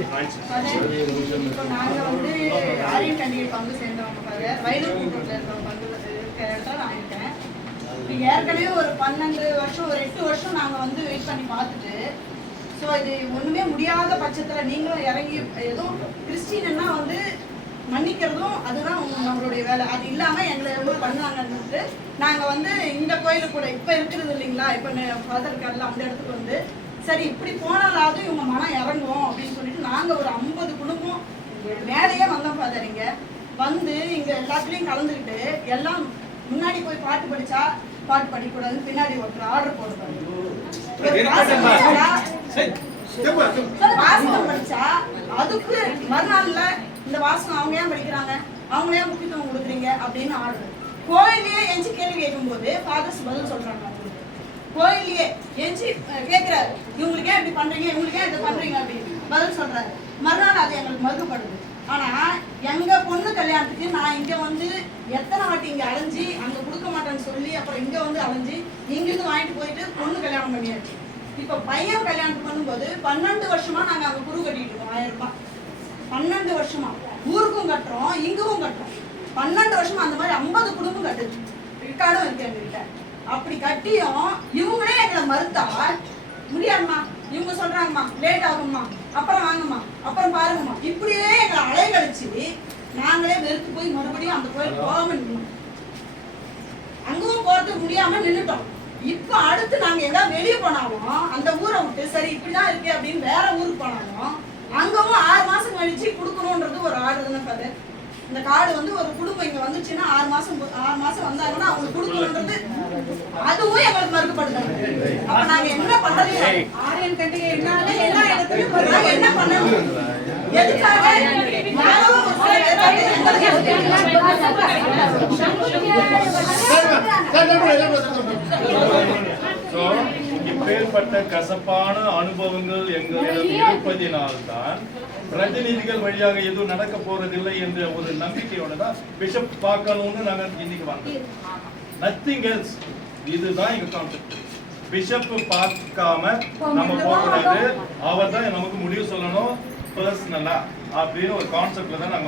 இப்போ நாங்க வந்து ஆரியன் கண்டிகை பங்கு சேர்ந்தவங்க பாரு வயலூர் கூட்டத்தில் பங்கு இருக்கிற இடத்துல நான் இருக்கேன் இப்போ ஏற்கனவே ஒரு பன்னெண்டு வருஷம் ஒரு எட்டு வருஷம் நாங்க வந்து வெயிட் பண்ணி பார்த்துட்டு ஸோ இது ஒண்ணுமே முடியாத பட்சத்துல நீங்களும் இறங்கி எதுவும் கிறிஸ்டின்னா வந்து மன்னிக்கிறதும் அதுதான் நம்மளுடைய வேலை அது இல்லாம எங்களை எவ்வளவு பண்ணாங்கன்னு நாங்க வந்து இந்த கோயிலுக்கு கூட இப்ப இருக்கிறது இல்லைங்களா இப்ப ஃபாதர் கார்டில் அந்த இடத்துக்கு வந்து சரி இப்படி போனாலாவது இவங்க மனம் இறங்கும் அப்படின்னு சொல்லிட்டு நாங்க ஒரு ஐம்பது குடும்பம் மேலேயே வந்தோம் ஃபாதர் இங்க. வந்து இங்க எல்லாத்துலயும் கலந்துக்கிட்டு எல்லாம் முன்னாடி போய் பாட்டு படிச்சா பாட்டு படிக்கக்கூடாதுன்னு பின்னாடி ஒருத்தர் ஆர்டர் போடுறாரு ஒரு வாசகம் படிச்சா அதுக்கு மறுநாள்ல இந்த வாசகம் அவங்க ஏன் படிக்கிறாங்க? அவங்க ஏன் முக்கியத்துவம் கொடுக்குறீங்க அப்படின்னு ஆர்டர் கோயிலையே எஞ்சி கேள்வி கேட்கும்போது ஃபாதர்ஸ் பதில் சொல்றாங்க அவங்களுக்கு. கோயிலையே எஞ்சி அஹ், கேக்குறாரு. இவங்களுக்கு ஏன் இப்படி பண்றீங்க? இவங்களுக்கு ஏன் இதை பண்றீங்க அப்படின்னு பதில் சொல்றாரு. மறுநாள் அது எங்களுக்கு மறுக்கப்படுது. ஆனா எங்க பொண்ணு கல்யாணத்துக்கு நான் இங்க வந்து எத்தனை வாட்டி இங்க அலைஞ்சு அங்க கொடுக்க மாட்டேன்னு சொல்லி அப்புறம் இங்க வந்து அலைஞ்சு இங்கிருந்து வாங்கிட்டு போயிட்டு பொண்ணு கல்யாணம் பண்ணியாச்சு. இப்ப பையன் கல்யாணம் பண்ணும்போது பன்னெண்டு வருஷமா நாங்க அங்க குரு கட்டிட்டு இருக்கோம் ஆயிரம் ரூபாய். பன்னெண்டு வருஷமா. ஊருக்கும் கட்டுறோம் இங்கவும் கட்டுறோம். பன்னெண்டு வருஷமா அந்த மாதிரி ஐம்பது குடும்பம் கட்டுச்சு ரெக்கார்டும் இருக்கு எங்ககிட்ட. அப்படி கட்டியும் இவங்களே எங்களை மறுத்தா முடியாதுமா இவங்க சொல்றாங்கம்மா லேட் ஆகும்மா அப்புறம் வாங்கம்மா அப்புறம் பாருங்கம்மா. இப்படியே எங்களை அலைகழிச்சு நாங்களே வெறுத்து போய் மறுபடியும் அந்த கோயில் போகாம நின்னோம். அங்கவும் போறதுக்கு முடியாம நின்னுட்டோம். இப்ப அடுத்து நாங்க எதாவது வெளியே போனாலும் அந்த ஊரை விட்டு சரி இப்படிதான் இருக்கு அப்படின்னு வேற ஊருக்கு போனாலும் அங்கவும் ஆறு மாசம் கழிச்சு கொடுக்கணும்ன்றது ஒரு ஆர்டர் தானே ஃபாதர் இந்த கார்டு வந்து ஒரு குடும்பம் இங்க வந்துச்சுன்னா ஆறு மாசம் ஆறு மாசம் வந்தாங்கன்னா அவங்க கொடுக்கணும்ன்றது அதுவும் எங்களுக்கு மறுக்கப்படுது அப்ப நாங்க என்ன பண்றது ஆரியன் என்னால எல்லா இடத்துலயும் என்ன பண்ணணும்? எதுக்காக? இப்பேற்பட்ட கசப்பான அனுபவங்கள் எங்களிடம் இருப்பதினால்தான் பிரதிநிதிகள் வழியாக எதுவும் நடக்க போறதில்லை என்ற ஒரு நம்பிக்கையோட தான் பிஷப் பார்க்கணும்னு நாங்க இன்னைக்கு வந்தோம் நத்திங் எல்ஸ் இதுதான் எங்க கான்செப்ட் பிஷப் பார்க்காம நம்ம போகக்கூடாது. அவர் தான் நமக்கு முடிவு சொல்லணும் பர்சனலா அப்படின்னு ஒரு கான்செப்ட்ல தான் நாங்க